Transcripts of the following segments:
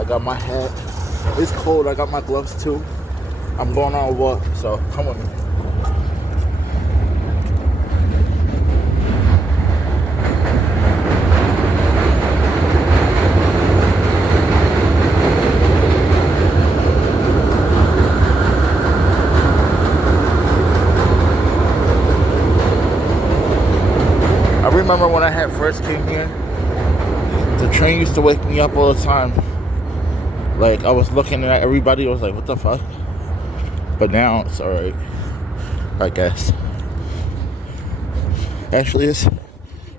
I got my hat. It's cold. I got my gloves too. I'm going on a walk, so come with me. I remember when I had first came here, the train used to wake me up all the time. Like, I was looking at everybody, I was like, what the fuck? But now it's alright, I guess. Actually, it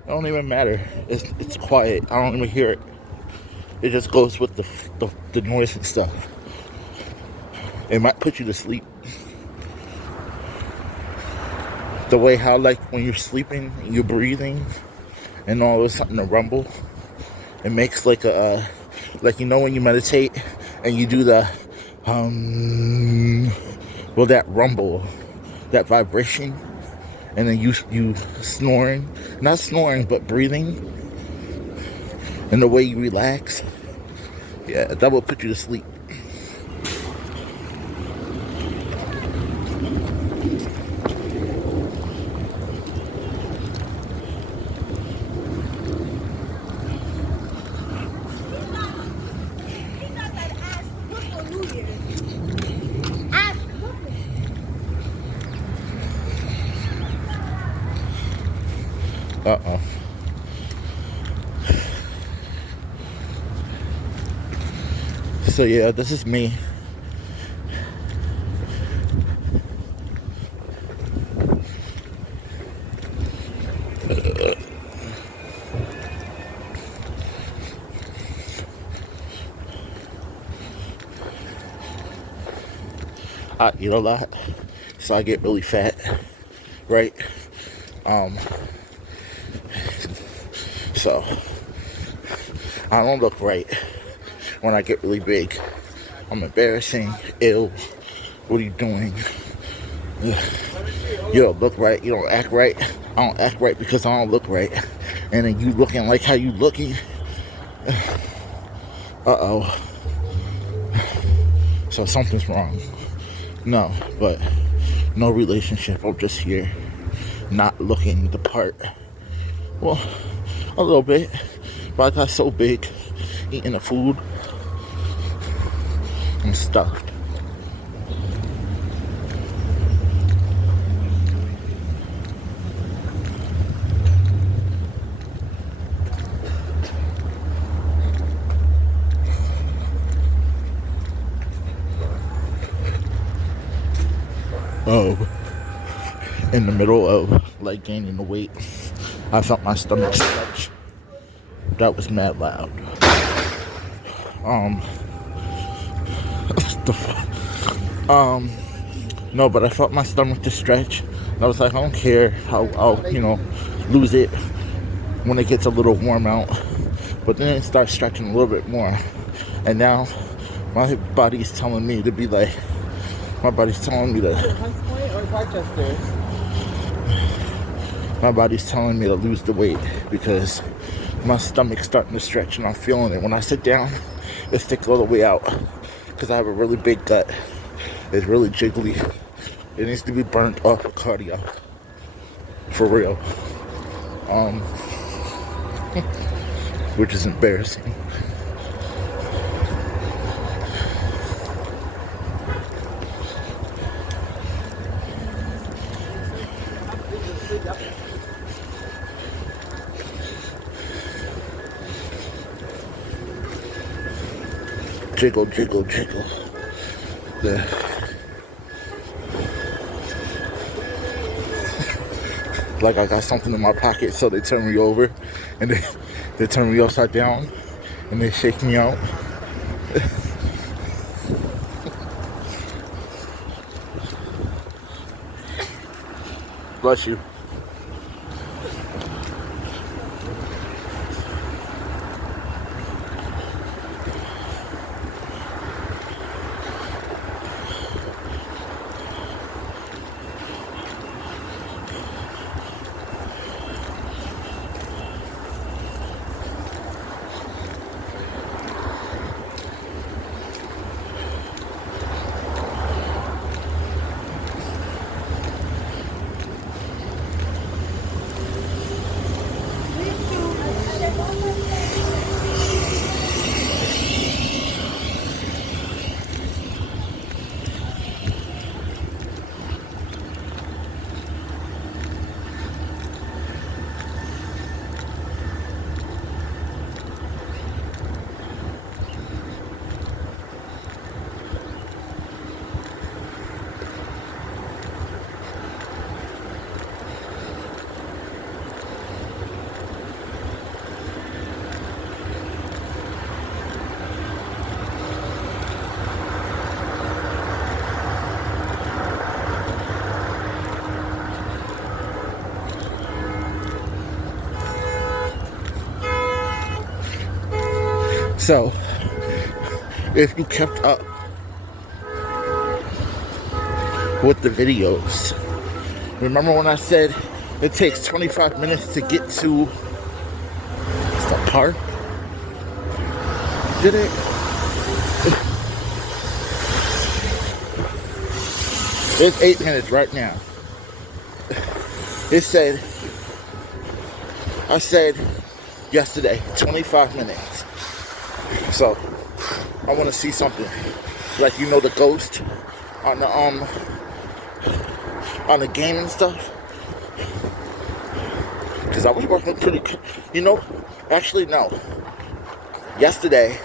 don't even matter. It's quiet. I don't even hear it. It just goes with the noise and stuff. It might put you to sleep. The way how, like, when you're sleeping, you're breathing, and all of a sudden a rumble. It makes like a, like, you know when you meditate and you do the, well, that rumble, that vibration, and then you snoring, not snoring, but breathing, and the way you relax, yeah, that will put you to sleep. Uh-oh. So yeah, this is me. I eat a lot, so I get really fat, right? So I don't look right when I get really big. I'm embarrassing, ill. What are you doing? You don't look right. You don't act right. I don't act right because I don't look right. And then you looking like how you looking. Uh-oh. So something's wrong. No, but no relationship. I'm just here, not looking the part. Well, a little bit. But I got so big, eating the food, I'm stuffed. Oh, in the middle of like gaining the weight, I felt my stomach stretch. That was mad loud. The no, but I felt my stomach to stretch. And I was like, I don't care how I'll, lose it when it gets a little warm out. But then it starts stretching a little bit more. And now my body's telling me to be like, my body's telling me to lose the weight because my stomach's starting to stretch and I'm feeling it. When I sit down, it sticks all the way out because I have a really big gut. It's really jiggly. It needs to be burnt off with cardio. For real. Which is embarrassing. Jiggle, jiggle, jiggle. Yeah. Like I got something in my pocket, so they turn me over and they turn me upside down and they shake me out. Bless you. So, if you kept up with the videos, remember when I said it takes 25 minutes to get to the park? Did it? It's 8 minutes right now. I said yesterday, 25 minutes. So, I want to see something. Like, you know, the ghost on the game and stuff. Because I was working pretty, actually, no. Yesterday,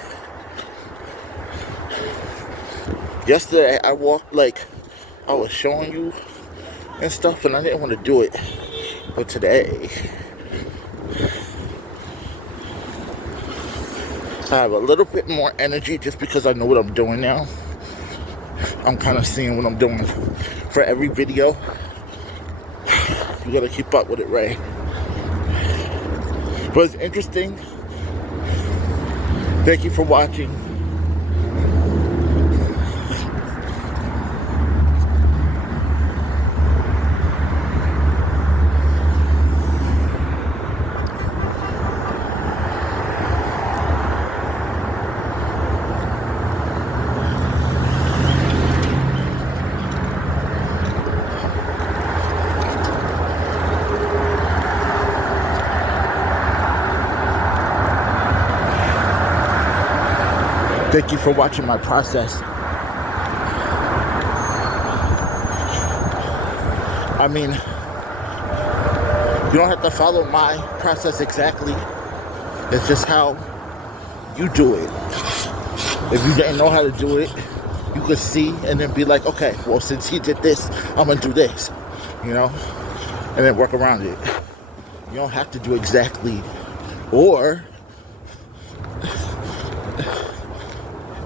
I walked like I was showing you and stuff, and I didn't want to do it. But today, I have a little bit more energy just because I know what I'm doing now. I'm kind of seeing what I'm doing for every video. You gotta keep up with it, Ray. But it's interesting. Thank you for watching. Thank you for watching my process. I mean, you don't have to follow my process exactly. It's just how you do it. If you didn't know how to do it, you could see and then be like, okay, well, since he did this, I'm going to do this, and then work around it. You don't have to do exactly, or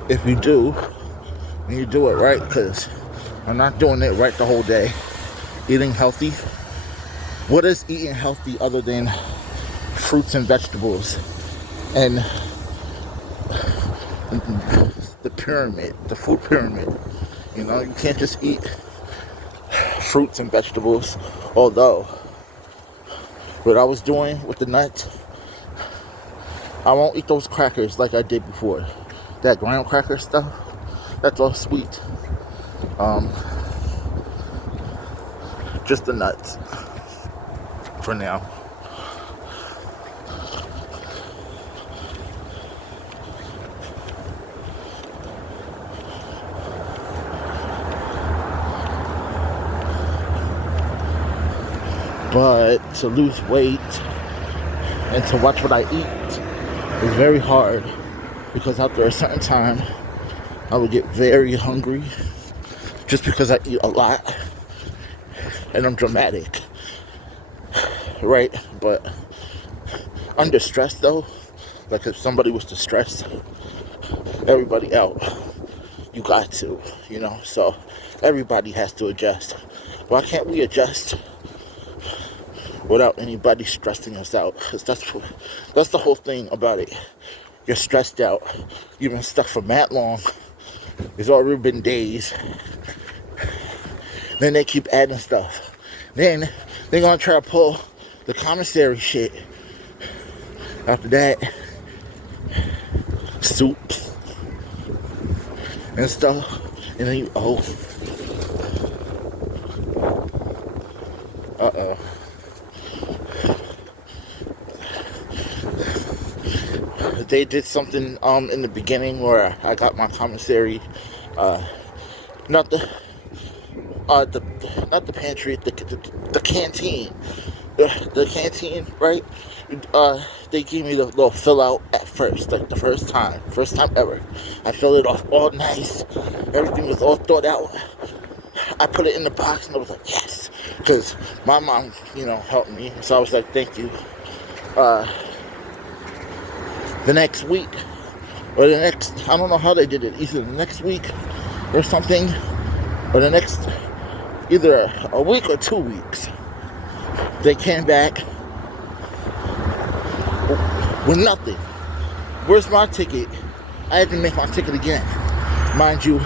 if you do, then you do it right, because I'm not doing it right the whole day. Eating healthy. What is eating healthy other than fruits and vegetables and the pyramid, the food pyramid? You can't just eat fruits and vegetables. Although, what I was doing with the nuts, I won't eat those crackers like I did before. That graham cracker stuff, that's all sweet. Just the nuts for now. But to lose weight and to watch what I eat is very hard, because after a certain time I would get very hungry just because I eat a lot and I'm dramatic, right? But under stress though, like if somebody was to stress everybody out, you got to, so everybody has to adjust. Why can't we adjust without anybody stressing us out? Because that's the whole thing about it. You're stressed out. You've been stuck for that long. It's already been days. Then they keep adding stuff. Then they're going to try to pull the commissary shit. After that, soups and stuff. And then uh-oh. They did something in the beginning where I got my commissary, not the pantry, the canteen, the canteen, right? They gave me the little fill out at first, like the first time ever. I filled it off all nice. Everything was all thought out. I put it in the box and I was like, yes, because my mom, helped me. So I was like, thank you. The next week, or I don't know how they did it, either the next week or something, or the next, either a week or 2 weeks, they came back with nothing. Where's my ticket? I had to make my ticket again. Mind you,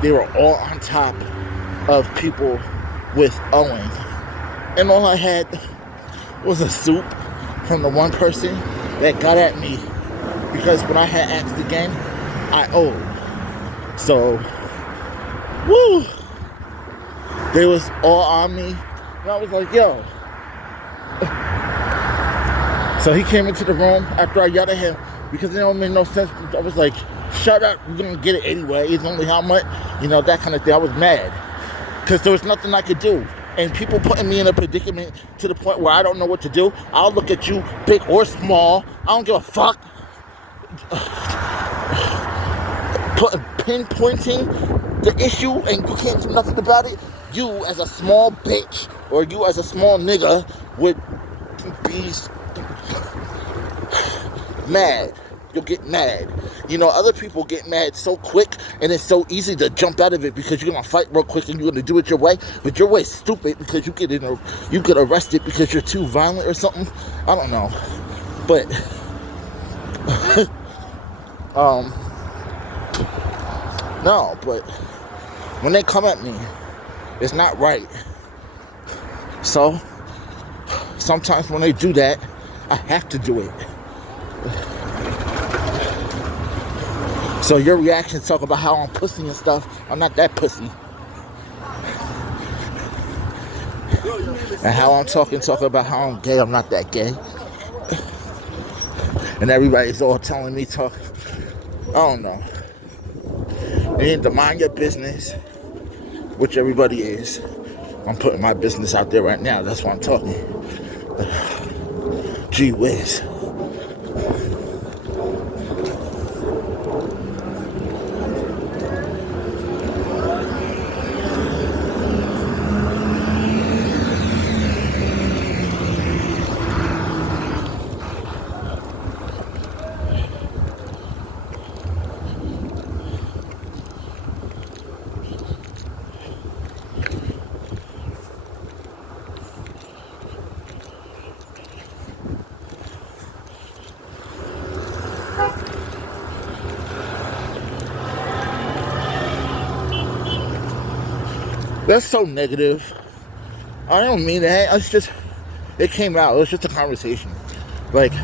they were all on top of people with owing. And all I had was a soup from the one person that got at me because when I had asked again, I owed. So, woo! They was all on me. And I was like, yo. So he came into the room after I yelled at him because it don't make no sense. I was like, shut up, you're gonna get it anyway. It's only how much, that kind of thing. I was mad because there was nothing I could do. And people putting me in a predicament to the point where I don't know what to do. I'll look at you, big or small. I don't give a fuck. Pinpointing the issue and you can't do nothing about it. You as a small bitch or you as a small nigga would be mad. You'll get mad. Other people get mad so quick and it's so easy to jump out of it because you're gonna fight real quick and you're gonna do it your way, but your way is stupid because you get arrested because you're too violent or something. I don't know. But no, but when they come at me, it's not right. So sometimes when they do that, I have to do it. So your reactions talk about how I'm pussy and stuff. I'm not that pussy. And how I'm talking about how I'm gay. I'm not that gay. And everybody's all telling me I don't know. You need to mind your business, which everybody is. I'm putting my business out there right now. That's why I'm talking. Gee whiz. That's so negative. I don't mean that. It came out. It was just a conversation. Like,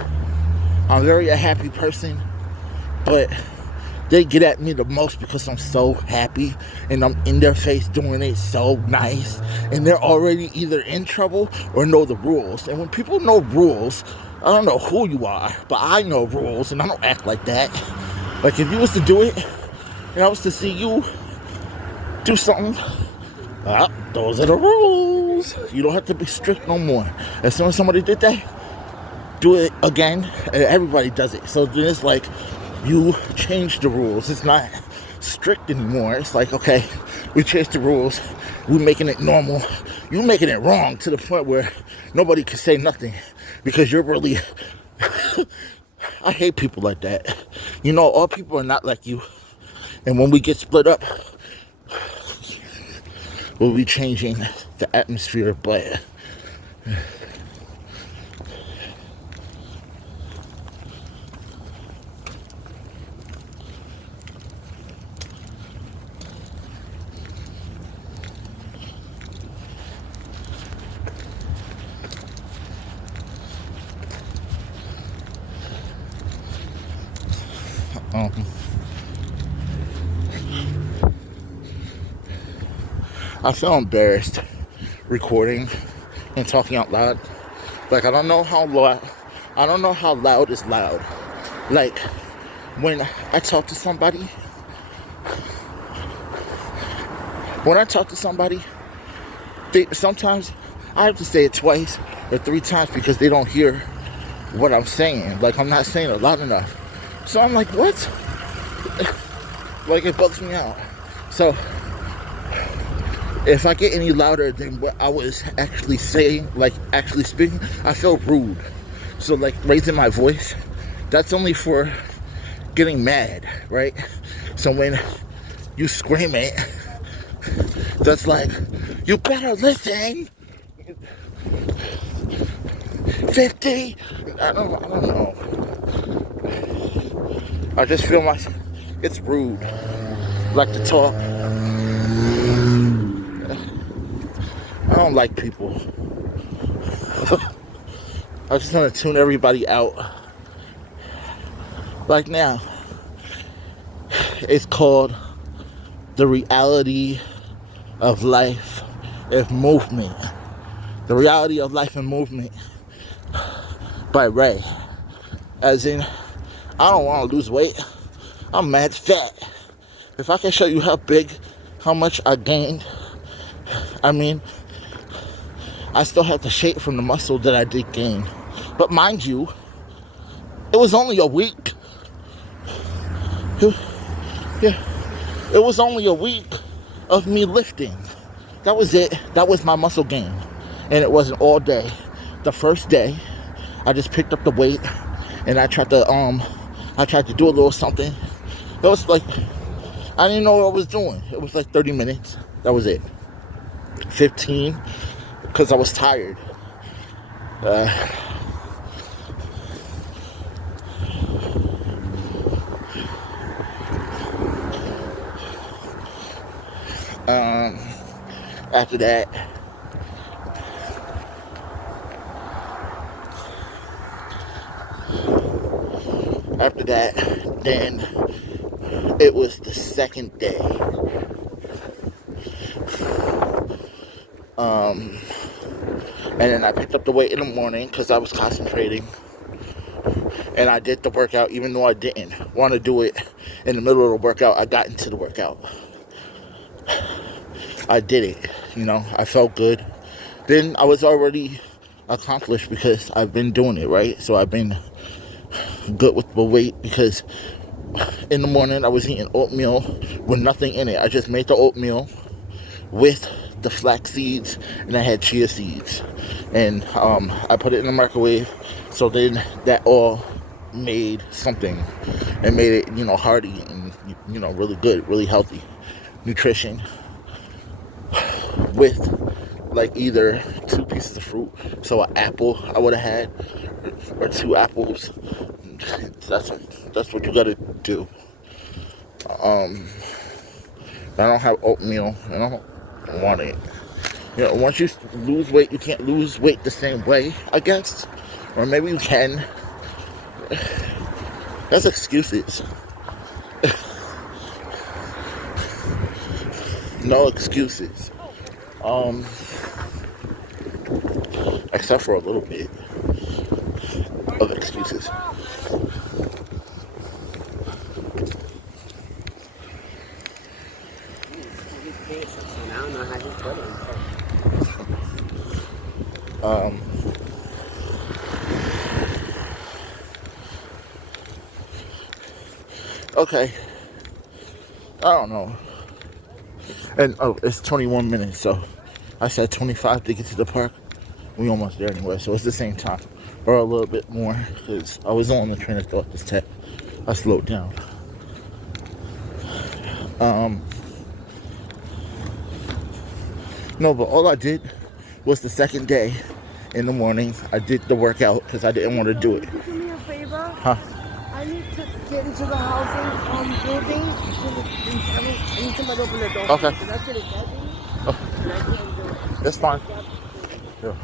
I'm a happy person, but they get at me the most because I'm so happy and I'm in their face doing it so nice. And they're already either in trouble or know the rules. And when people know rules, I don't know who you are, but I know rules and I don't act like that. Like, if you was to do it and I was to see you do something, those are the rules. You don't have to be strict no more. As soon as somebody did that, do it again, and everybody does it. So then it's like you change the rules. It's not strict anymore. It's like, okay, we changed the rules. We're making it normal. You're making it wrong to the point where nobody can say nothing because you're really... I hate people like that. All people are not like you. And when we get split up, we'll be changing the atmosphere, but I feel embarrassed recording and talking out loud. Like, I don't know how loud is loud. Like, when I talk to somebody, sometimes I have to say it twice or three times because they don't hear what I'm saying. Like, I'm not saying it loud enough. So I'm like, what? Like, it bugs me out. So if I get any louder than what I was actually saying, like actually speaking, I feel rude. So like raising my voice, that's only for getting mad, right? So when you scream it, that's like, you better listen. 50. I don't know. I just feel It's rude. Like to talk. I don't like people. I just want to tune everybody out. Like now, it's called The Reality of Life and Movement. The Reality of Life and Movement by Ray. As in, I don't want to lose weight. I'm mad fat. If I can show you how much I gained, I mean, I still have the shape from the muscle that I did gain. But mind you, it was only a week. Yeah, it was only a week of me lifting. That was it. That was my muscle gain. And it wasn't all day. The first day, I just picked up the weight and I tried to do a little something. It was like, I didn't know what I was doing. It was like 30 minutes. That was it. 15, because I was tired. After that, then it was the second day. And then I picked up the weight in the morning because I was concentrating. And I did the workout even though I didn't want to do it in the middle of the workout. I got into the workout. I did it. I felt good. Then I was already accomplished because I've been doing it, right? So I've been good with the weight because in the morning I was eating oatmeal with nothing in it. I just made the oatmeal with the flax seeds and I had chia seeds. And I put it in the microwave. So then that all made something and made it, hearty and, really good, really healthy nutrition with like either 2 pieces of fruit. So an apple I would have had or 2 apples. That's what you gotta do. I don't have oatmeal and I don't want it. Once you lose weight, you can't lose weight the same way, I guess. Or maybe you can. That's excuses. No excuses. Except for a little bit of excuses. Okay. I don't know. And it's 21 minutes, so I said 25 to get to the park. We almost there anyway, so it's the same time. Or a little bit more, because I was on the train of thought this time. I slowed down. No, but all I did was the second day in the morning. I did the workout because I didn't want to do it. Can you do me a favor? Huh? I need to get into the housing building. I need somebody to open the door. Okay. Because I feel it's heavy. Oh. And I can't do it. That's fine. Yeah.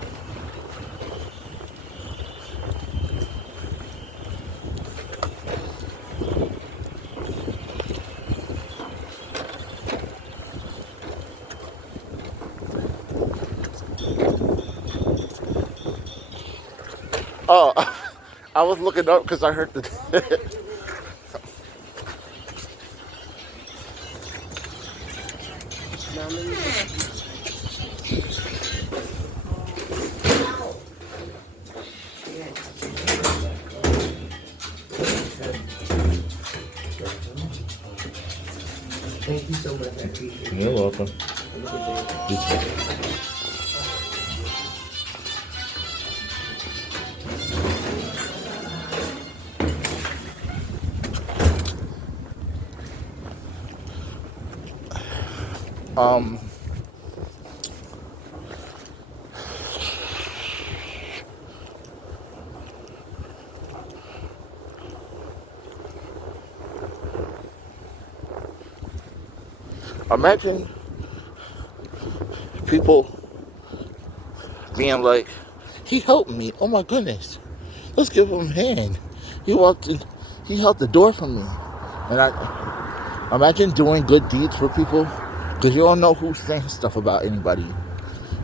Oh, I was looking up because I heard the. Thank you so much. I appreciate it. You're welcome. Imagine people being like, he helped me. Oh my goodness. Let's give him a hand. He walked in, he held the door for me. And I imagine doing good deeds for people, because you don't know who's saying stuff about anybody.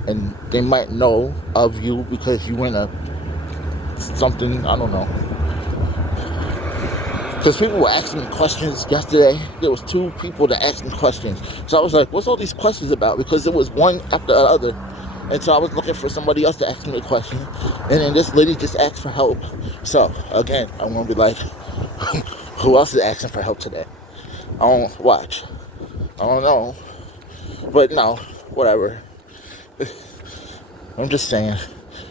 And they might know of you because you went up something, I don't know. Because people were asking me questions yesterday. There was 2 people that asked me questions. So I was like, what's all these questions about? Because it was one after the other. And so I was looking for somebody else to ask me a question. And then this lady just asked for help. So, again, I'm going to be like, who else is asking for help today? I don't watch. I don't know. But no, whatever. I'm just saying,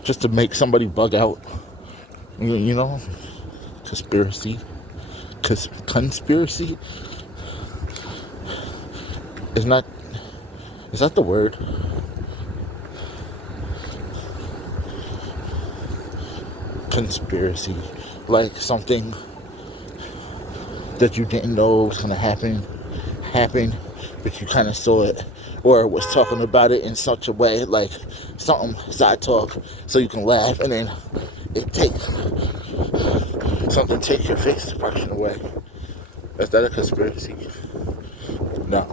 just to make somebody bug out. You know? Conspiracy. Conspiracy? Is that the word? Conspiracy. Like something that you didn't know was going to happen, but you kind of saw it, or was talking about it in such a way, like something side talk, so you can laugh, and then something takes your face expression away. Is that a conspiracy? No.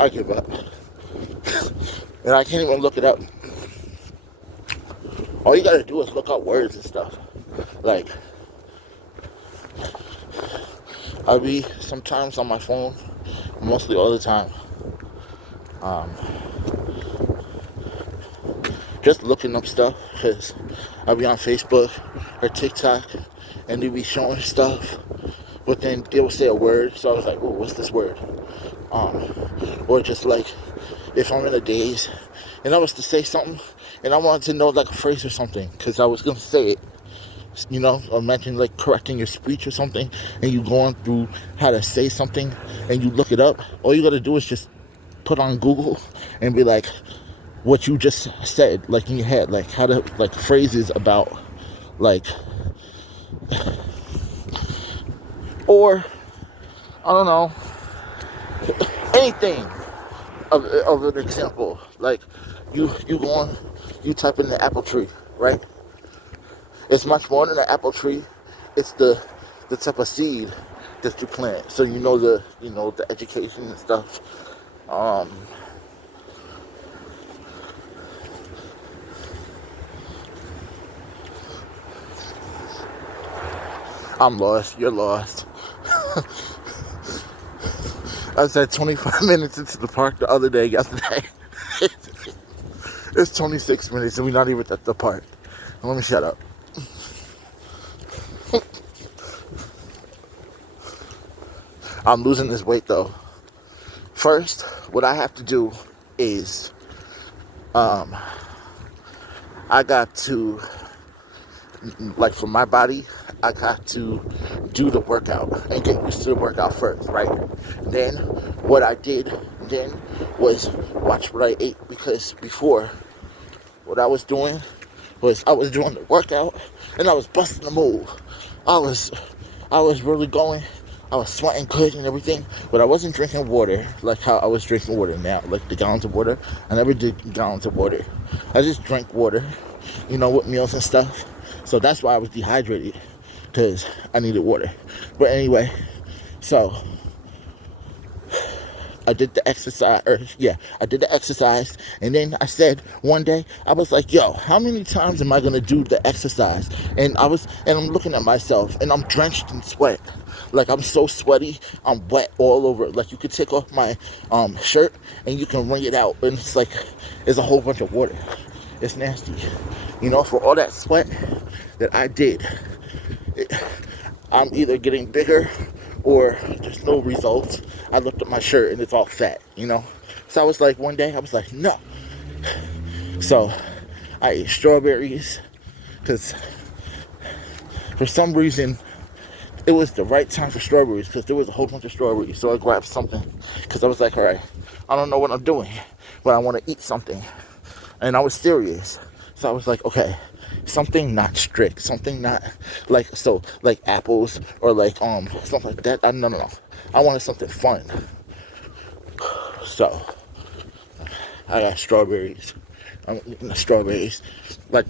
I give up. And I can't even look it up. All you gotta do is look up words and stuff. Like, I'll be sometimes on my phone, mostly all the time, just looking up stuff, because I'll be on Facebook or TikTok, and they'll be showing stuff, but then they will say a word, so I was like, oh, what's this word? Or just like, if I'm in a daze, and I was to say something, and I wanted to know like a phrase or something, because I was going to say it, you know, imagine like correcting your speech or something, and you going through how to say something, and you look it up. All you got to do is just put on Google and be like, what you just said, like in your head, like how to, like phrases about, like, or, I don't know, anything of an example. Like, you type in the apple tree, right? It's much more than an apple tree. It's the type of seed that you plant. So you know the education and stuff. I'm lost. You're lost. I said 25 minutes into the park the other day, yesterday. It's 26 minutes and we're not even at the park. Let me shut up. I'm losing this weight though. First, what I have to do is, I got to, like for my body, I got to do the workout and get used to the workout first, right? Then, what I did then was watch what I ate, because before, what I was doing was I was doing the workout and I was busting the move. I was really going. I was sweating good and everything, but I wasn't drinking water like how I was drinking water now, like the gallons of water. I never did gallons of water. I just drank water, with meals and stuff. So that's why I was dehydrated, because I needed water. But anyway, so I did the exercise, and then I said one day, I was like, yo, how many times am I going to do the exercise? And I'm looking at myself, and I'm drenched in sweat. Like, I'm so sweaty, I'm wet all over. Like, you could take off my shirt, and you can wring it out, and it's like, there's a whole bunch of water. It's nasty. For all that sweat that I did, I'm either getting bigger or there's no results. I looked at my shirt and it's all fat, So I was like, one day, I was like, no. So I ate strawberries, because for some reason, it was the right time for strawberries, because there was a whole bunch of strawberries. So I grabbed something, because I was like, all right, I don't know what I'm doing, but I want to eat something. And I was serious. So I was like, okay, something not strict, something not like apples or like something like that. No. I wanted something fun. So I got strawberries. I'm eating the strawberries, like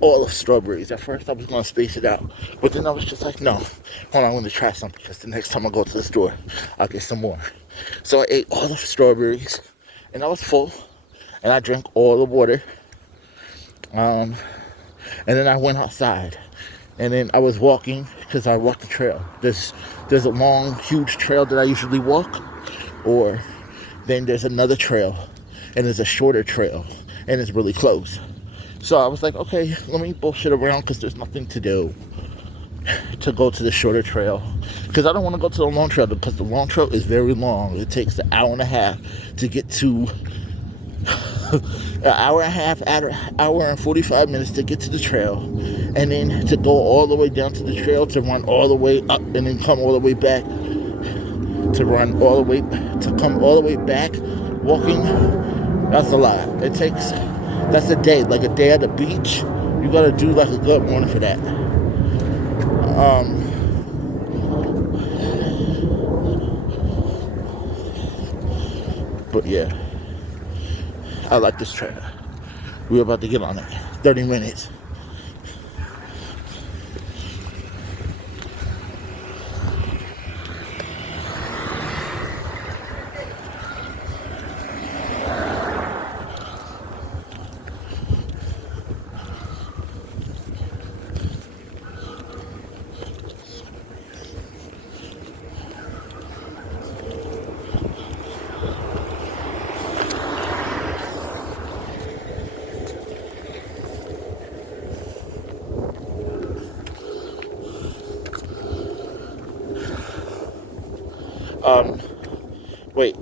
all the strawberries. At first I was gonna space it out, but then I was just like, no, hold on, I'm gonna try something because the next time I go to the store, I'll get some more. So I ate all the strawberries, and I was full, and I drank all the water. And then I went outside, and then I was walking because I walked the trail. There's a long, huge trail that I usually walk, or then there's another trail, and there's a shorter trail, and it's really close. So I was like, okay, let me bullshit around because there's nothing to do to go to the shorter trail, because I don't want to go to the long trail because the long trail is very long. It takes an hour and a half to get to an hour and a half, hour and 45 minutes to get to the trail, and then to go all the way down to the trail, to run all the way up, and then come all the way back, to come all the way back walking. That's a lot. That's a day, like a day at the beach. You gotta do like a good morning for that. But yeah, I like this trail. We're about to get on it. 30 minutes. Wait.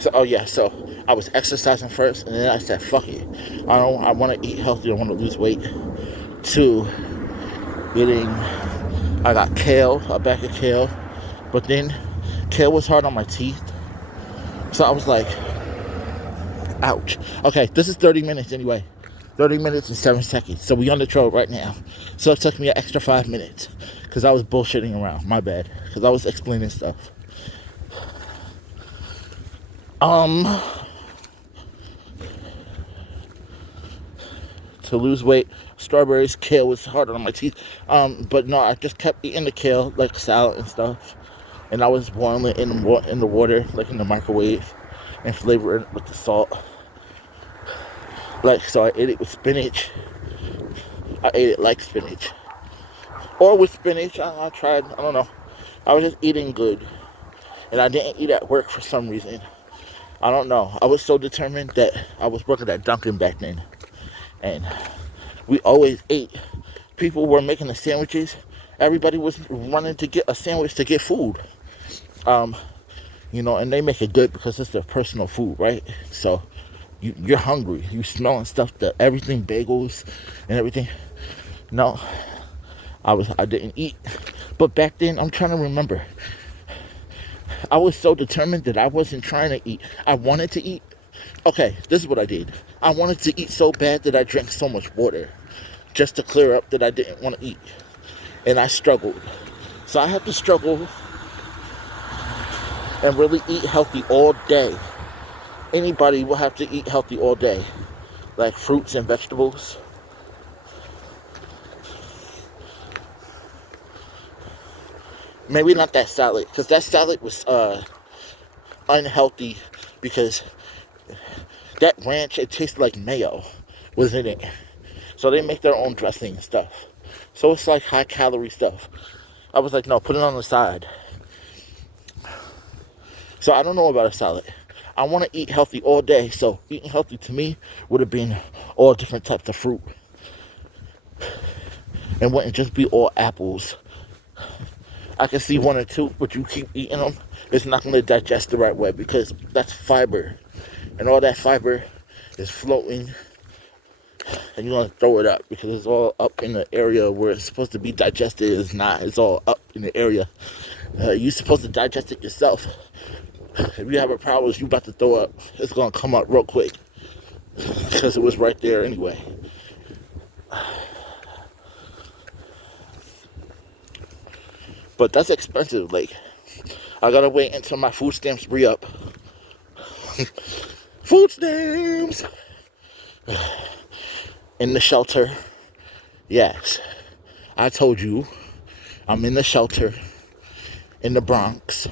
So I was exercising first, and then I said, fuck it. I want to eat healthy. I want to lose weight. 2, I got kale, a bag of kale, but then kale was hard on my teeth. So I was like, ouch. Okay, this is 30 minutes anyway. 30 minutes and 7 seconds. So we on the trail right now. So it took me an extra 5 minutes because I was bullshitting around. My bad. Because I was explaining stuff. To lose weight, strawberries, kale was harder on my teeth. But no, I just kept eating the kale, like salad and stuff. And I was boiling it in the water, like in the microwave, and flavoring it with the salt. So I ate it with spinach. I ate it like spinach. Or with spinach. I tried, I don't know. I was just eating good. And I didn't eat at work for some reason. I don't know. I was so determined that I was working at Dunkin' back then. And we always ate. People were making the sandwiches. Everybody was running to get a sandwich to get food. And they make it good because it's their personal food, right? So you're hungry. You smelling stuff, everything, bagels and everything. No, I didn't eat. But back then, I'm trying to remember. I was so determined that I wasn't trying to eat. I wanted to eat. Okay, this is what I did. I wanted to eat so bad that I drank so much water just to clear up that I didn't want to eat. And I struggled. So I had to struggle and really eat healthy all day. Anybody will have to eat healthy all day. Like fruits and vegetables. Maybe not that salad, because that salad was unhealthy because that ranch, it tasted like mayo was in it. So they make their own dressing and stuff. So it's like high calorie stuff. I was like, no, put it on the side. So I don't know about a salad. I want to eat healthy all day. So eating healthy to me would have been all different types of fruit. And wouldn't just be all apples. I can see 1 or 2, but you keep eating them, it's not going to digest the right way because that's fiber. And all that fiber is floating, and you're going to throw it up because it's all up in the area where it's supposed to be digested. It's not. It's all up in the area. You're supposed to digest it yourself. If you have a problem, you're about to throw up, it's going to come up real quick because it was right there anyway. But that's expensive. Like, I gotta wait until my food stamps re-up Food stamps. In the shelter. Yes. I told you I'm in the shelter in the Bronx.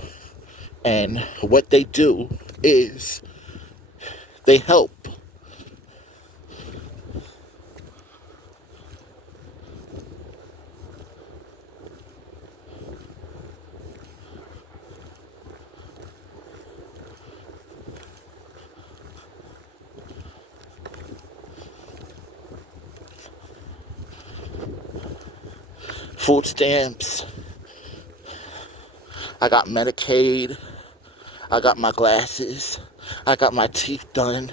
And what they do is they help food stamps. I got Medicaid. I got my glasses. I got my teeth done.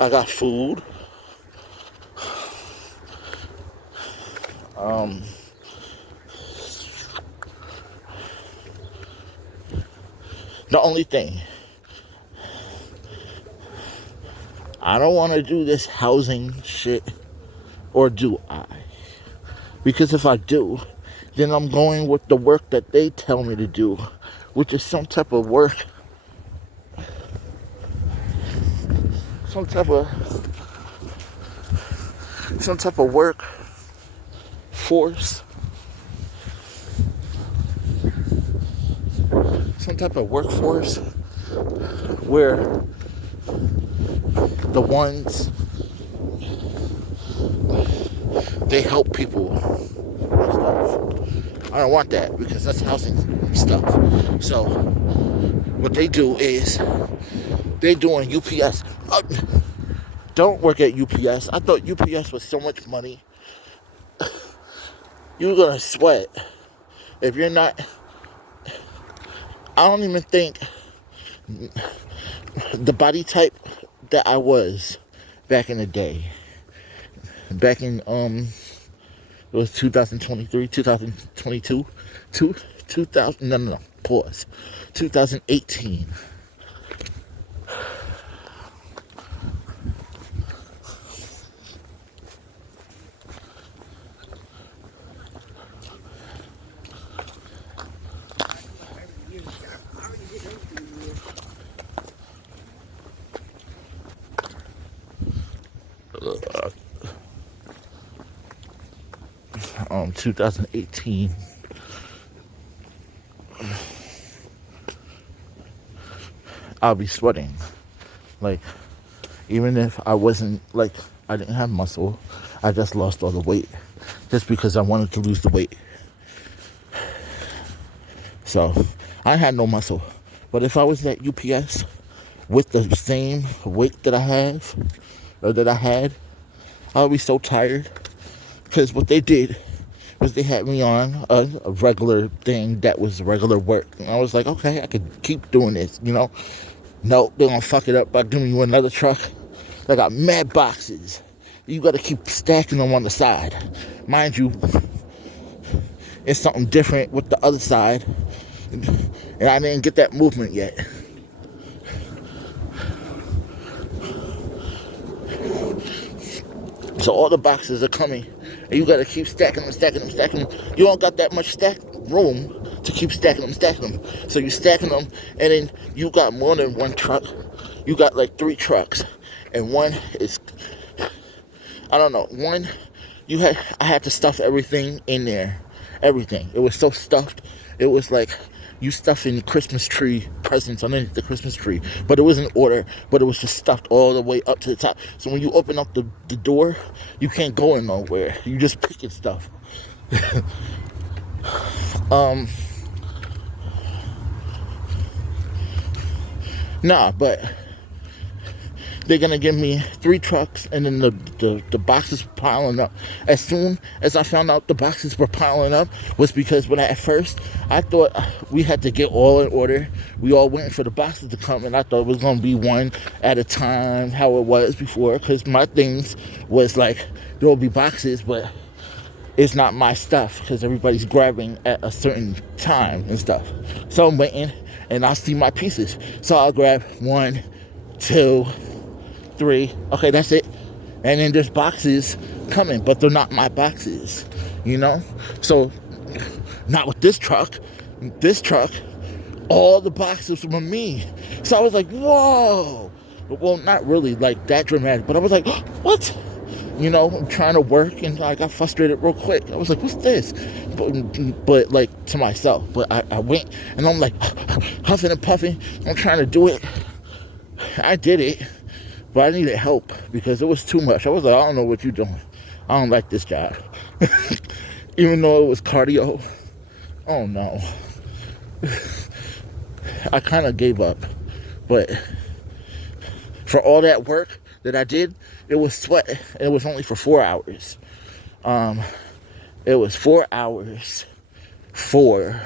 I got food. The only thing, I don't want to do this housing shit, or do I? Because if I do, then I'm going with the work that they tell me to do, which is some type of work, some type of work force, some type of workforce where the ones, they help people and stuff. I don't want that because that's housing stuff. So what they do is they're doing UPS. Don't work at UPS. I thought UPS was so much money. You're gonna sweat if you're not. I don't even think the body type that I was back in the day, back in it was 2023, 2022, 2000, no, pause, 2018. Uh, 2018. I'll be sweating. Like, even if I wasn't, like, I didn't have muscle, I just lost all the weight. Just because I wanted to lose the weight. So, I had no muscle. But if I was at UPS with the same weight that I have, or that I had, I would be so tired. Because what they did was they had me on a regular thing that was regular work. And I was like, okay, I could keep doing this, you know. No, they're going to fuck it up by giving you another truck. They got mad boxes. You got to keep stacking them on the side. Mind you, it's something different with the other side. And I didn't get that movement yet. So all the boxes are coming, and you gotta keep stacking them. You don't got that much stack room to keep stacking them. So you stacking them, and then you got more than one truck. You got like 3 trucks, and one is, I don't know. One, I had to stuff everything in there, everything. It was so stuffed. It was like you stuffing Christmas tree presents underneath the Christmas tree, but it was in order, but it was just stuffed all the way up to the top. So when you open up the door, you can't go in nowhere. You just picking stuff. But they're gonna give me 3 trucks, and then the boxes were piling up. As soon as I found out the boxes were piling up, was because at first I thought we had to get all in order. We all waiting for the boxes to come, and I thought it was gonna be one at a time, how it was before. Because my things was like there will be boxes, but it's not my stuff because everybody's grabbing at a certain time and stuff. So I'm waiting, and I'll see my pieces. So I'll grab 1, 2, 3. Okay, that's it. And then there's boxes coming, but they're not my boxes, you know. So not with this truck. This truck all the boxes were me. So I was like, whoa. Well, not really like that dramatic, but I was like, what? You know, I'm trying to work and I got frustrated real quick. I was like, what's this? But like to myself. But I went and I'm like huffing and puffing. I'm trying to do it. I did it, but I needed help because it was too much. I was like, I don't know what you're doing. I don't like this job. Even though it was cardio. Oh no. I kind of gave up. But for all that work that I did, it was sweat. It was only for 4 hours. It was 4 hours for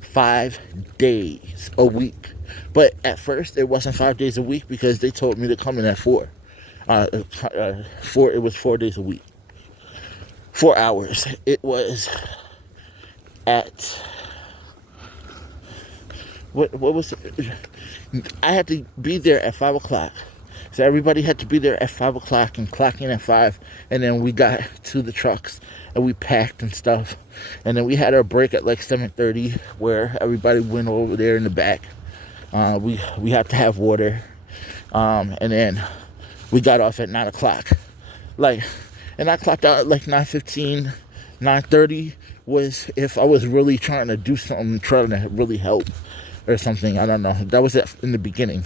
5 days a week. But at first, it wasn't 5 days a week because they told me to come in at 4. It was 4 days a week. 4 hours. It was at what was it? I had to be there at 5 o'clock. So everybody had to be there at 5 o'clock and clock in at 5. And then we got to the trucks and we packed and stuff. And then we had our break at like 7:30 where everybody went over there in the back. We had to have water. And then we got off at 9 o'clock. And I clocked out at like 9:15, 9:30 was if I was really trying to do something, trying to really help or something. I don't know. That was it in the beginning.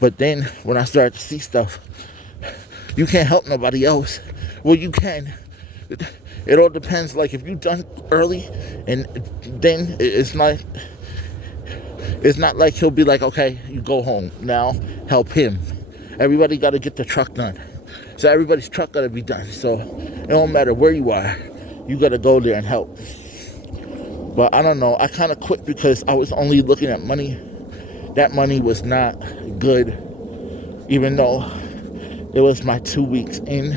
But then when I started to see stuff, you can't help nobody else. Well, you can. It all depends. Like if you done early, and then it's not like he'll be like, okay, you go home now. Help him. Everybody got to get the truck done. So everybody's truck got to be done. So it don't matter where you are. You got to go there and help. But I don't know. I kind of quit because I was only looking at money. That money was not good. Even though it was my 2 weeks in.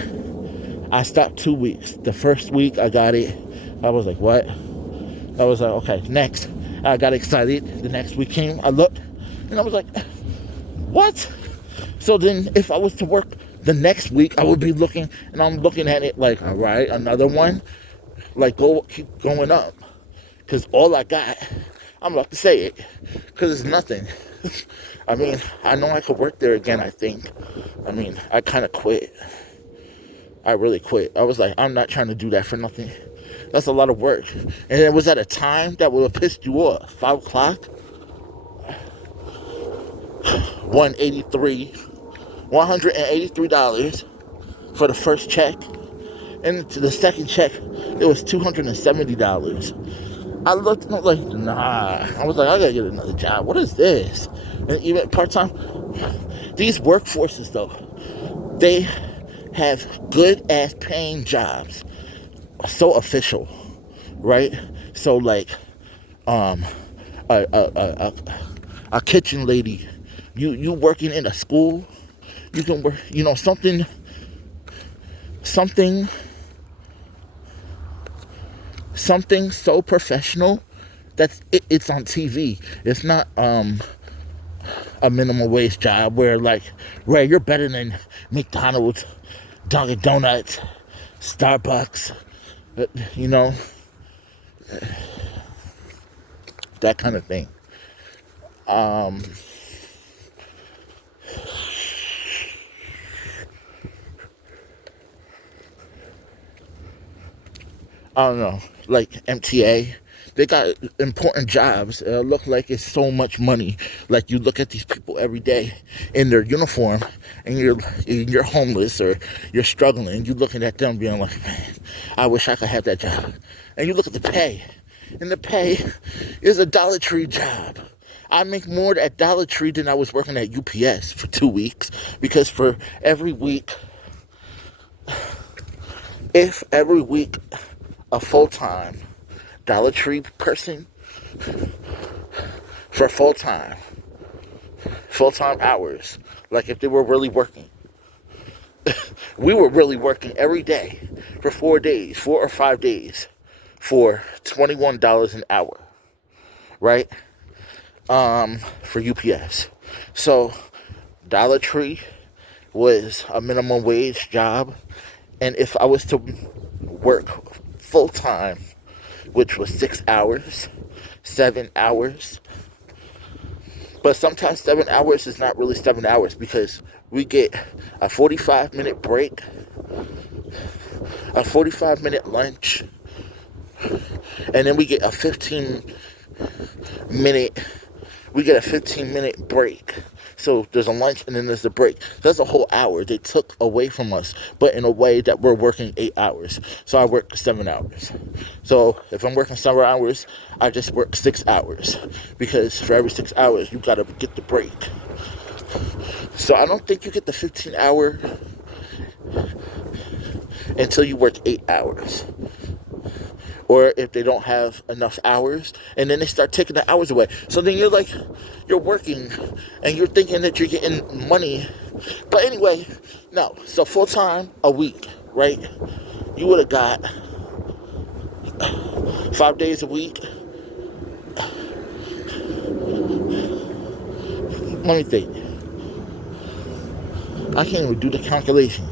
I stopped 2 weeks. The first week I got it. I was like, what? I was like, okay, next. I got excited. The next week came. I looked. And I was like, what? So then if I was to work the next week, I would be looking. And I'm looking at it like, all right, another one. Like, keep going up. Because all I got, I'm about to say it, because it's nothing. I mean, I know I could work there again, I think. I mean, I kind of quit. I really quit. I was like, I'm not trying to do that for nothing. That's a lot of work. And it was at a time that would have pissed you off. 5 o'clock. 183 $183 for the first check. And to the second check, it was $270. I looked and I was like, nah. I was like, I gotta get another job. What is this? And even part-time. These workforces, though, they have good-ass paying jobs. So official, right? So, like, a kitchen lady. You working in a school. You can work, something so professional that it's on TV. It's not a minimum wage job where you're better than McDonald's, Dunkin' Donuts, Starbucks, that kind of thing. I don't know, like MTA, they got important jobs. Look like it's so much money. Like you look at these people every day in their uniform, and you're homeless or you're struggling. You're looking at them, being like, man, I wish I could have that job. And you look at the pay, and the pay is a Dollar Tree job. I make more at Dollar Tree than I was working at UPS for 2 weeks, because for every week, a full-time Dollar Tree person for full-time hours, like if they were really working, we were really working every day for 4 days, 4 or 5 days, for $21 an hour, right? For UPS. So Dollar Tree was a minimum wage job, and if I was to work full time, which was 6 hours, 7 hours, But sometimes 7 hours is not really 7 hours because we get a 45-minute break, a 45-minute lunch, and then we get a 15-minute break. So there's a lunch and then there's a break. That's a whole hour they took away from us, but in a way that we're working 8 hours. So I work 7 hours. So if I'm working 7 hours, I just work 6 hours, because for every 6 hours you gotta get the break. So I don't think you get the 15-hour until you work 8 hours. Or if they don't have enough hours, and then they start taking the hours away. So then you're working, and you're thinking that you're getting money. But anyway, no. So full-time, a week, right? You would have got 5 days a week. Let me think. I can't even do the calculation.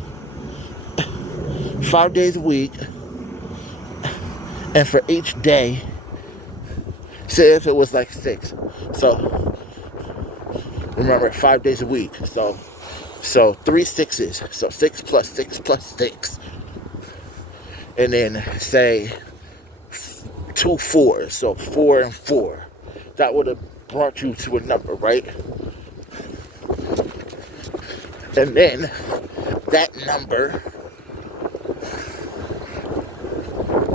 5 days a week. And for each day, say if it was like 6. So, remember, 5 days a week. So 3 6s. So 6 plus 6 plus 6. And then say 2 4s. So 4 and 4. That would have brought you to a number, right? And then that number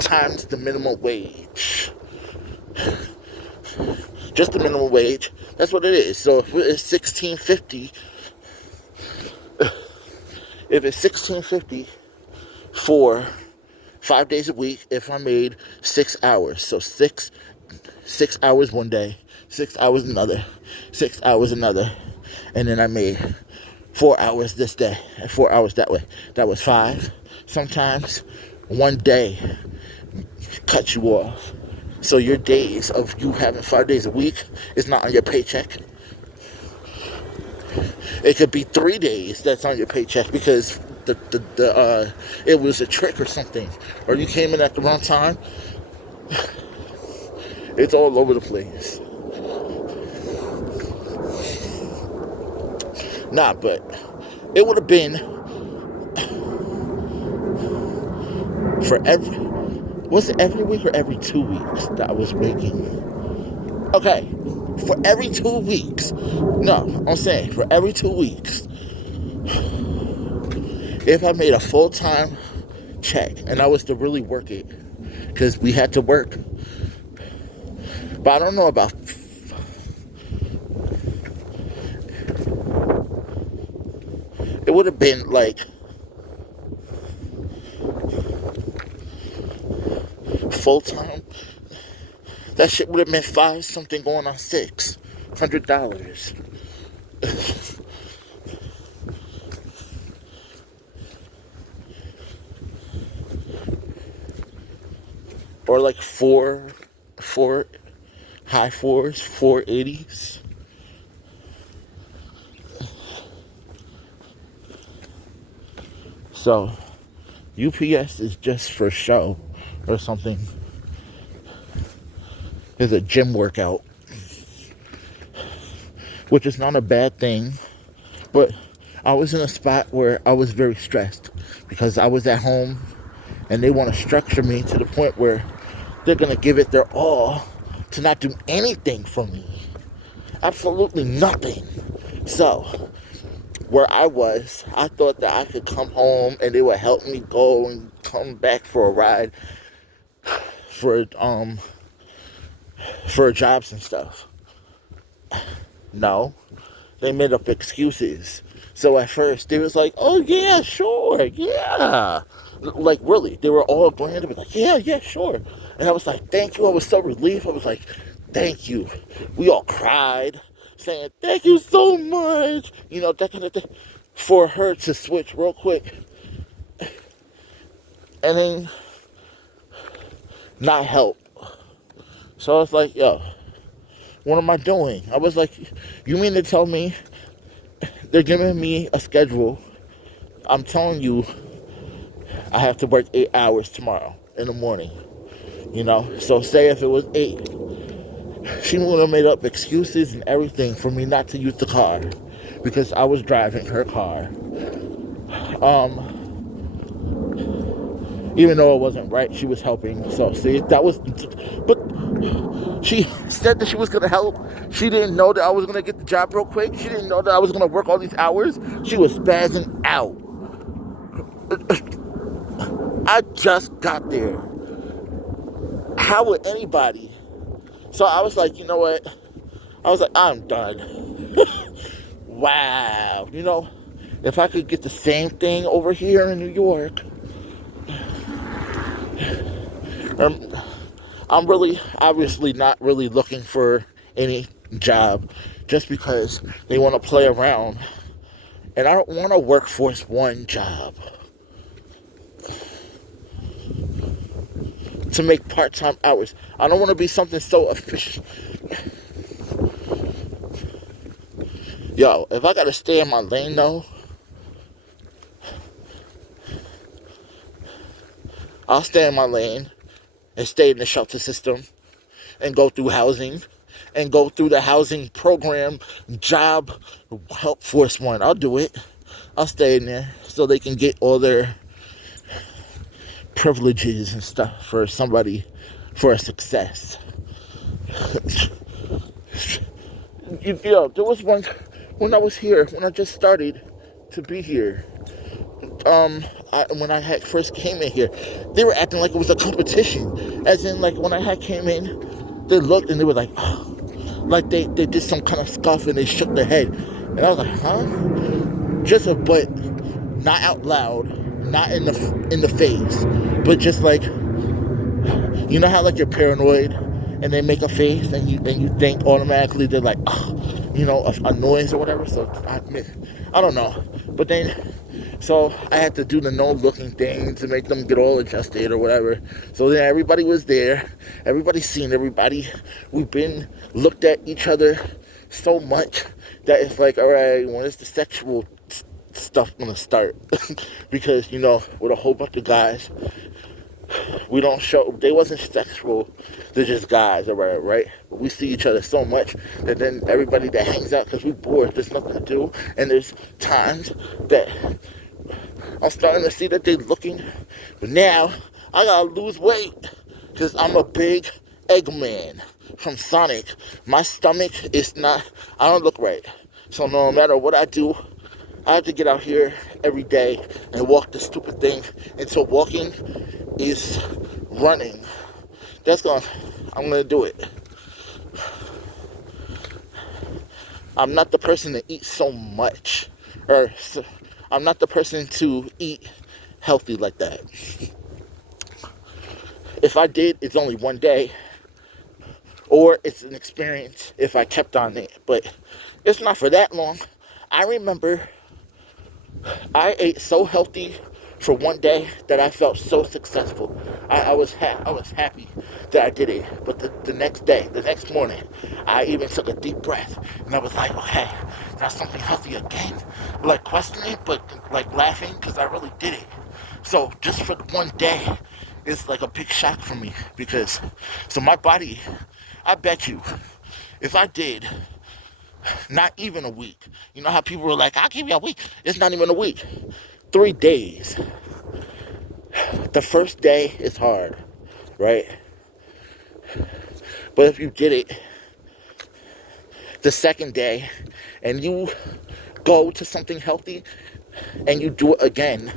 times the minimum wage. Just the minimum wage. That's what it is. So if it's $16.50, for 5 days a week, if I made 6 hours, so six hours one day, 6 hours another, 6 hours another, and then I made 4 hours this day and 4 hours that way. That was 5. Sometimes one day cut you off. So your days of you having 5 days a week is not on your paycheck. It could be 3 days that's on your paycheck because it was a trick or something, or you came in at the wrong time. It's all over the place. Nah, but it would have been for was it every week or every 2 weeks that I was making? Okay, for every 2 weeks. No, I'm saying for every 2 weeks. If I made a full-time check and I was to really work it, because we had to work. But I don't know about it would have been like full-time. That shit would have been 5 something going on $600. Or like four high 4s, 480s. So UPS is just for show or something. It's a gym workout, which is not a bad thing, but I was in a spot where I was very stressed because I was at home and they want to structure me to the point where they're going to give it their all to not do anything for me. Absolutely nothing. So, where I was, I thought that I could come home and they would help me go and come back for a ride for jobs and stuff. No. They made up excuses. So at first, they was like, oh yeah, sure, yeah. Like, really, they were all agreeing to be like, yeah, sure. And I was like, thank you. I was so relieved. I was like, thank you. We all cried, saying, thank you so much. You know, that kind of thing. For her to switch real quick. And then not help. So I was like, yo, what am I doing? I was like, you mean to tell me they're giving me a schedule? I'm telling you, I have to work 8 hours tomorrow in the morning. You know, so say if it was 8, She would have made up excuses and everything for me not to use the car because I was driving her car. Even though it wasn't right, she was helping. So see, that was, but she said that she was gonna help. She didn't know that I was gonna get the job real quick. She didn't know that I was gonna work all these hours. She was spazzing out. I just got there. How would anybody? So I was like, you know what? I was like, I'm done. Wow. You know, if I could get the same thing over here in New York, I'm really, obviously not really looking for any job just because they want to play around. And I don't want to workforce one job to make part-time hours. I don't want to be something so efficient. Yo, if I got to stay in my lane though, I'll stay in my lane and stay in the shelter system and go through housing and go through the housing program job help force one. I'll do it. I'll stay in there so they can get all their privileges and stuff for somebody, for a success. Yo, there was one when I was here, when I just started to be here. When I had first came in here, they were acting like it was a competition. As in, like, when I had came in, they looked and they were like, oh, like they did some kind of scuff and they shook their head. And I was like, huh? But not out loud, not in the face, but just like, you know how like you're paranoid and they make a face and you think automatically they're like, oh, you know, a noise or whatever. So I don't know, but then. So I had to do the no-looking thing to make them get all adjusted or whatever. So then everybody was there. Everybody's seen everybody. We've been looked at each other so much that it's like, all right, when is the sexual stuff going to start? Because, you know, with a whole bunch of guys, we don't show, they wasn't sexual, they're just guys, right? But we see each other so much that then everybody that hangs out, because we're bored, there's nothing to do, and there's times that I'm starting to see that they're looking, but now I gotta lose weight, because I'm a big Eggman from Sonic. My stomach is not, I don't look right, so no matter what I do, I have to get out here every day and walk the stupid thing until walking is running. I'm gonna do it. I'm not the person to eat so much, or I'm not the person to eat healthy like that. If I did, it's only one day, or it's an experience if I kept on it, but it's not for that long. I remember I ate so healthy for one day that I felt so successful. I was happy that I did it. But the next day, the next morning, I even took a deep breath and I was like, okay, that's something healthy again. Like questioning, but like laughing because I really did it. So just for one day, it's like a big shock for me because, so my body, I bet you, if I did not even a week. You know how people were like, I'll give you a week. It's not even a week. 3 days. The first day is hard, right? But if you did it the second day and you go to something healthy and you do it again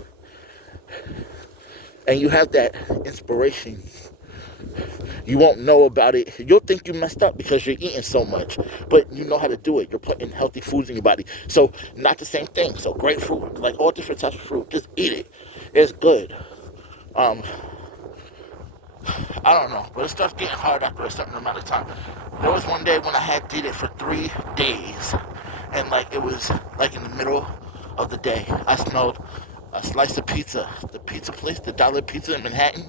and you have that inspiration, you won't know about it. You'll think you messed up because you're eating so much, but you know how to do it. You're putting healthy foods in your body. So not the same thing. So grapefruit, like all different types of fruit, just eat it. It's good. I don't know, but it starts getting hard after a certain amount of time. There was one day when I did it for 3 days, and like it was like in the middle of the day, I smelled a slice of pizza, the pizza place, the Dollar Pizza in Manhattan,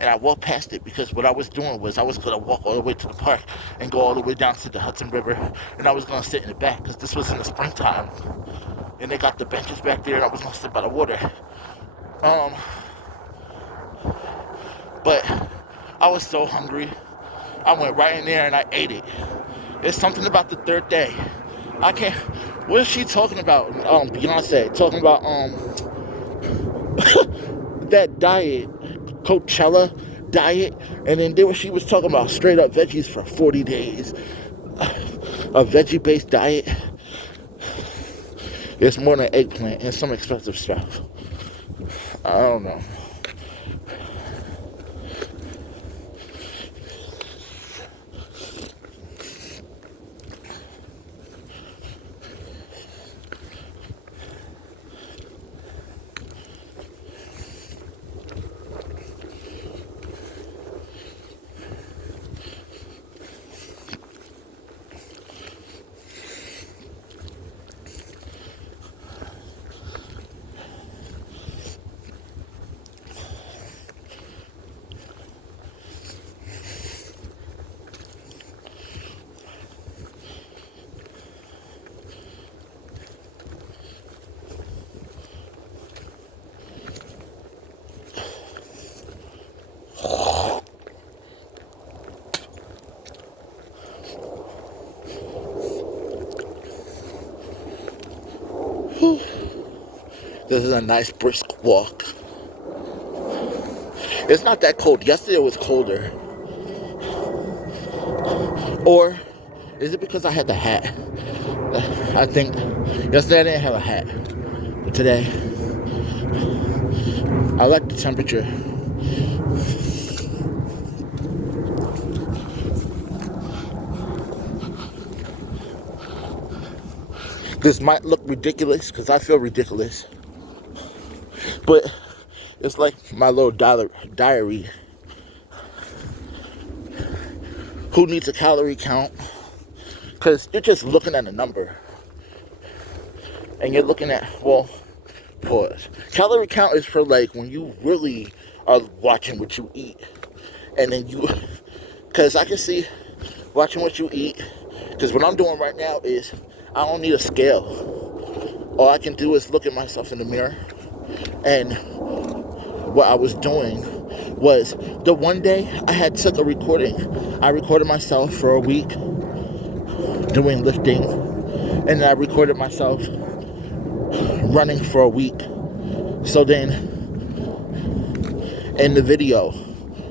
and I walked past it because what I was doing was I was going to walk all the way to the park and go all the way down to the Hudson River, and I was going to sit in the back because this was in the springtime, and they got the benches back there, and I was going to sit by the water. But I was so hungry. I went right in there and I ate it. It's something about the third day. I can't. What is she talking about? Beyonce talking about that diet, Coachella diet, and then she was talking about straight up veggies for 40 days. A veggie based diet. It's more than eggplant and some expensive stuff. I don't know. This is a nice brisk walk. It's not that cold. Yesterday it was colder. Or is it because I had the hat? I think yesterday I didn't have a hat. But today, I like the temperature. This might look ridiculous because I feel ridiculous. But it's like my little diary. Who needs a calorie count? Because you're just looking at a number. And you're looking at, well, pause. Calorie count is for like when you really are watching what you eat. And then because I can see watching what you eat. Because what I'm doing right now is I don't need a scale. All I can do is look at myself in the mirror. And what I was doing was the one day I had took a recording. I recorded myself for a week doing lifting. And then I recorded myself running for a week. So then in the video,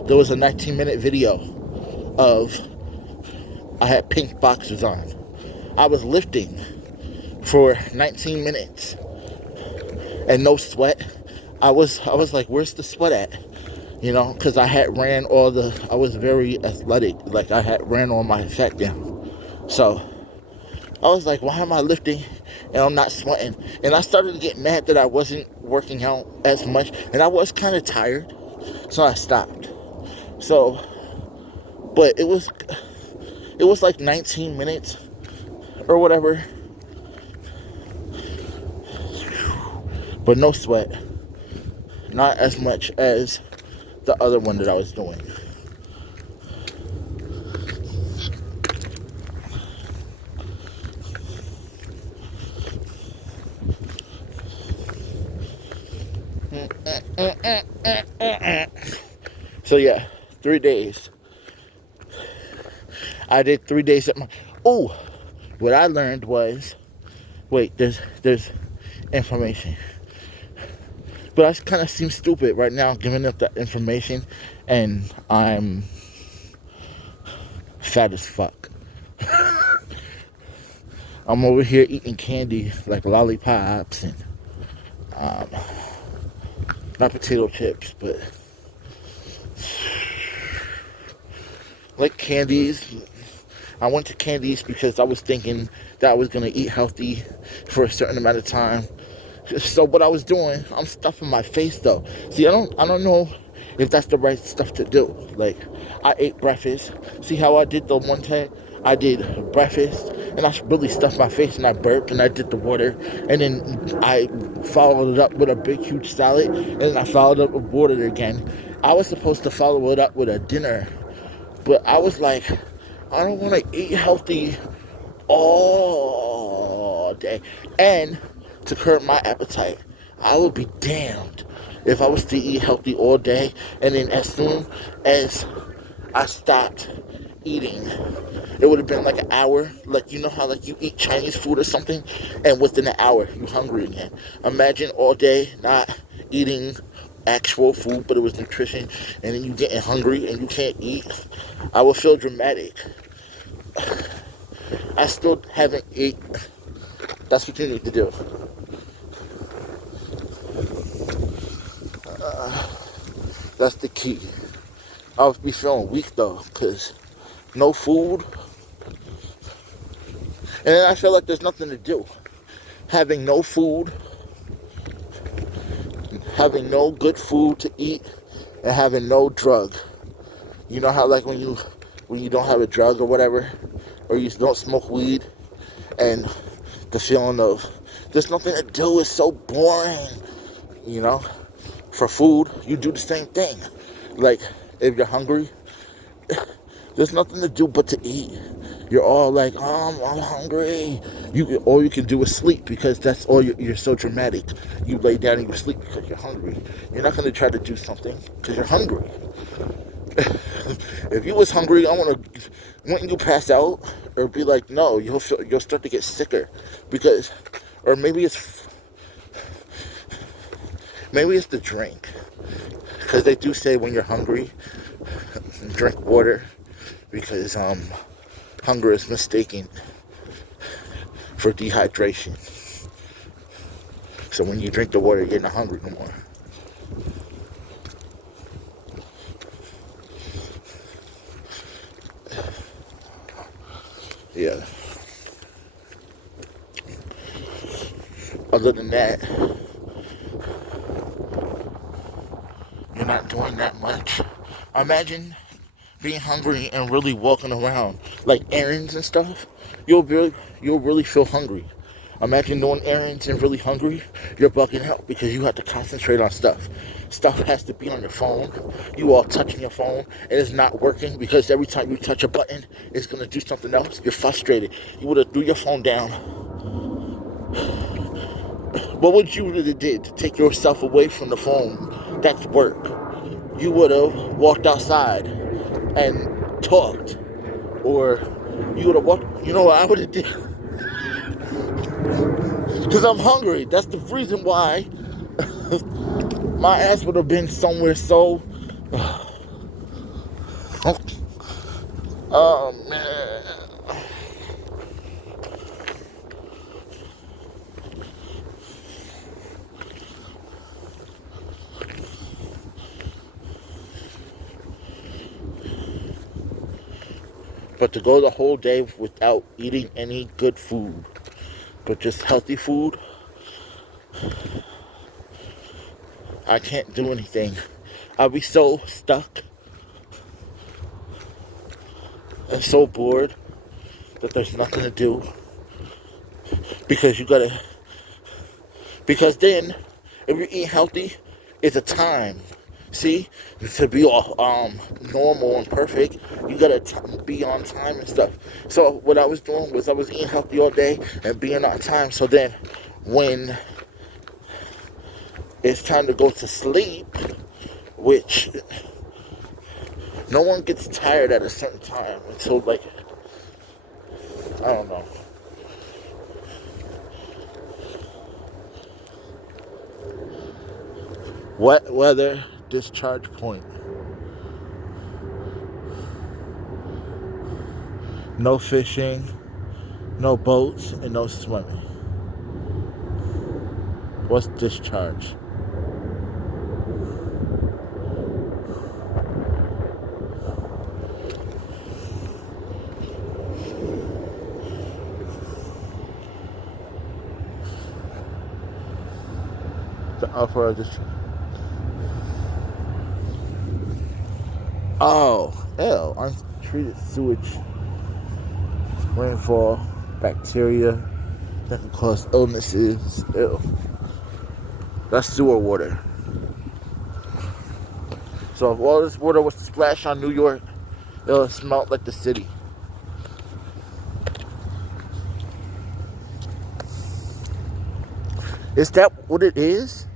there was a 19-minute video of I had pink boxers on. I was lifting for 19 minutes and no sweat. I was like, where's the sweat at? You know, because I had ran I was very athletic. Like I had ran all my fat down. So I was like, why am I lifting and I'm not sweating? And I started to get mad that I wasn't working out as much. And I was kind of tired. So I stopped. So, but it was like 19 minutes or whatever. But no sweat. Not as much as the other one that I was doing. So yeah, 3 days. I did 3 days at my... Oh, what I learned was... Wait, there's information. But I kind of seem stupid right now giving up that information. And I'm fat as fuck. I'm over here eating candy like lollipops and... not potato chips, but... like candies. I went to candies because I was thinking that I was going to eat healthy for a certain amount of time. So what I was doing, I'm stuffing my face though. See, I don't know if that's the right stuff to do. Like, I ate breakfast. See how I did the one time? I did breakfast and I really stuffed my face and I burped and I did the water. And then I followed it up with a big, huge salad. And then I followed up with water again. I was supposed to follow it up with a dinner. But I was like, I don't want to eat healthy all day. And to curb my appetite, I would be damned if I was to eat healthy all day. And then as soon as I stopped eating, it would have been like an hour. Like, you know how like you eat Chinese food or something, and within an hour you're hungry again. Imagine all day not eating actual food, but it was nutrition, and then you getting hungry and you can't eat. I would feel dramatic. I still haven't ate. That's what you need to do. That's the key. I would be feeling weak though, because no food. And then I feel like there's nothing to do. Having no food, having no good food to eat, and having no drug. You know how like when you don't have a drug or whatever, or you don't smoke weed, and the feeling of there's nothing to do is so boring. You know? For food, you do the same thing. Like, if you're hungry, there's nothing to do but to eat. You're all like, oh, I'm hungry. All you can do is sleep, because that's all you're so dramatic. You lay down and you sleep because you're hungry. You're not going to try to do something because you're hungry. If you was hungry, wouldn't you pass out? Or be like, no, you'll start to get sicker. Because, or maybe it's the drink. Because they do say when you're hungry, drink water. Because hunger is mistaken for dehydration. So when you drink the water, you're not hungry no more. Yeah. Other than that, you're not doing that much. Imagine being hungry and really walking around like errands and stuff. You'll really feel hungry. Imagine doing errands and really hungry. You're bugging out because you have to concentrate on stuff. Stuff has to be on your phone. You all touching your phone and it's not working because every time you touch a button, it's gonna do something else. You're frustrated. You would have threw your phone down. What would you really did to take yourself away from the phone? That's work. You would have walked outside and talked, or you would have walked. You know what I would have did? Because I'm hungry. That's the reason why. My ass would have been somewhere so. Oh man. But to go the whole day without eating any good food, but just healthy food, I can't do anything. I'll be so stuck and so bored that there's nothing to do. Because then, if you're eating healthy, it's a time. See, to be all normal and perfect, you gotta be on time and stuff. So what I was doing was I was eating healthy all day and being on time. So then, when it's time to go to sleep, which no one gets tired at a certain time until like, I don't know. Wet weather discharge point. No fishing, no boats, and no swimming. What's discharge? The upper discharge. Oh, ew, untreated sewage, rainfall, bacteria that can cause illnesses. Ew. That's sewer water. So if all this water was to splash on New York, it'll smell like the city. Is that what it is?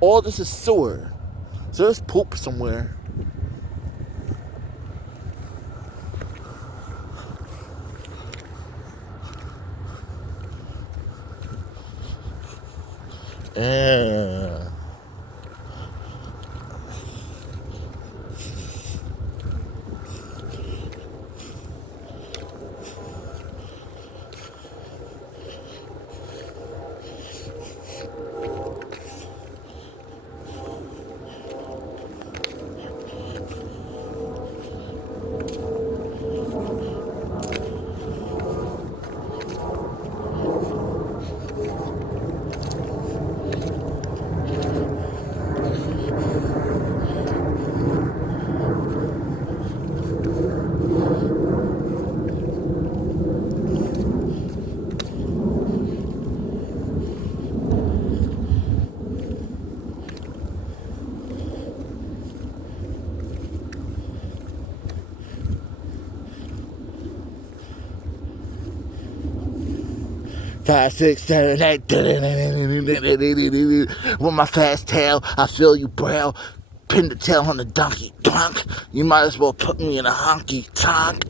All this is sewer. So there's poop somewhere. Yeah. Five, 6, 7, 8. With my fast tail, I feel you braille. Pin the tail on the donkey tonk. You might as well put me in a honky tonk.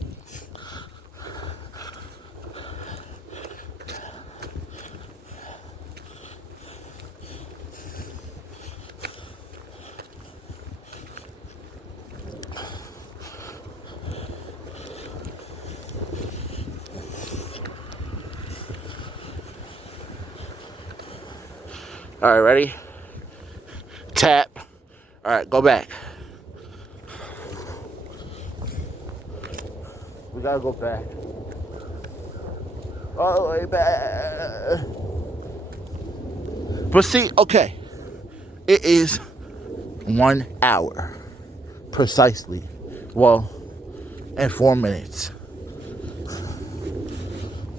All right, ready? Tap. All right, go back. We gotta go back. All the way back. But see, okay. It is 1 hour. Precisely. Well, and 4 minutes.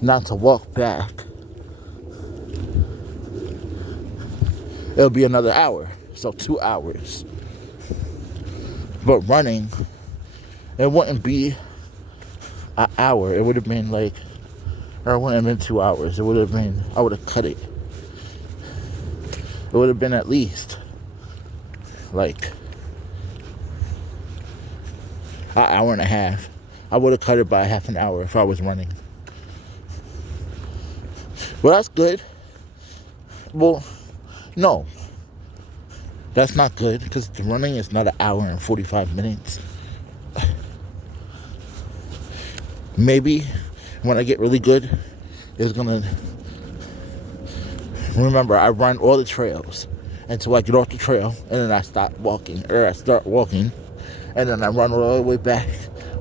Not to walk back. It'll be another hour. So 2 hours. But running, it wouldn't be an hour. It would have been like, or it wouldn't have been 2 hours. It would have been, I would have cut it. It would have been at least like an hour and a half. I would have cut it by half an hour if I was running. Well, that's good. Well, no. That's not good because the running is not an hour and 45 minutes. Maybe when I get really good, it's gonna... Remember, I run all the trails until I get off the trail, and then I stop walking, or I start walking, and then I run all the way back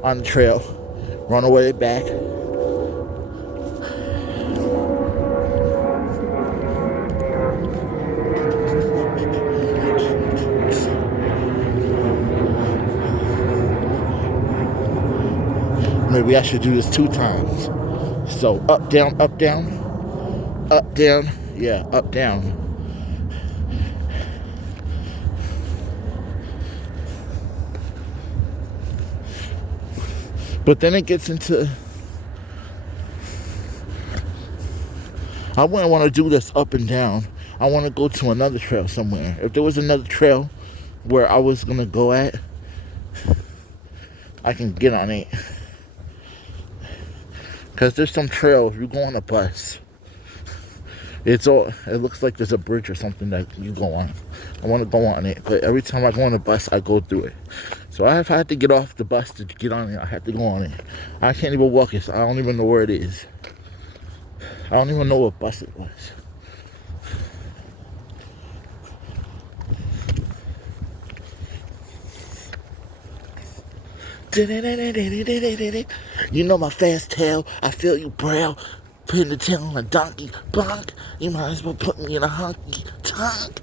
on the trail, run all the way back. Maybe I should do this 2 times. So up, down, up, down, up, down, yeah, up, down. But then it gets into, I wouldn't want to do this up and down. I want to go to another trail somewhere. If there was another trail where I was going to go at, I can get on it. Because there's some trails, you go on a bus. It looks like there's a bridge or something that you go on. I want to go on it, but every time I go on a bus, I go through it. So I have had to get off the bus to get on it. I have to go on it. I can't even walk it, so I don't even know where it is. I don't even know what bus it was. You know my fast tail, I feel you braille. Pin the tail on a donkey bonk. You might as well put me in a honky tonk.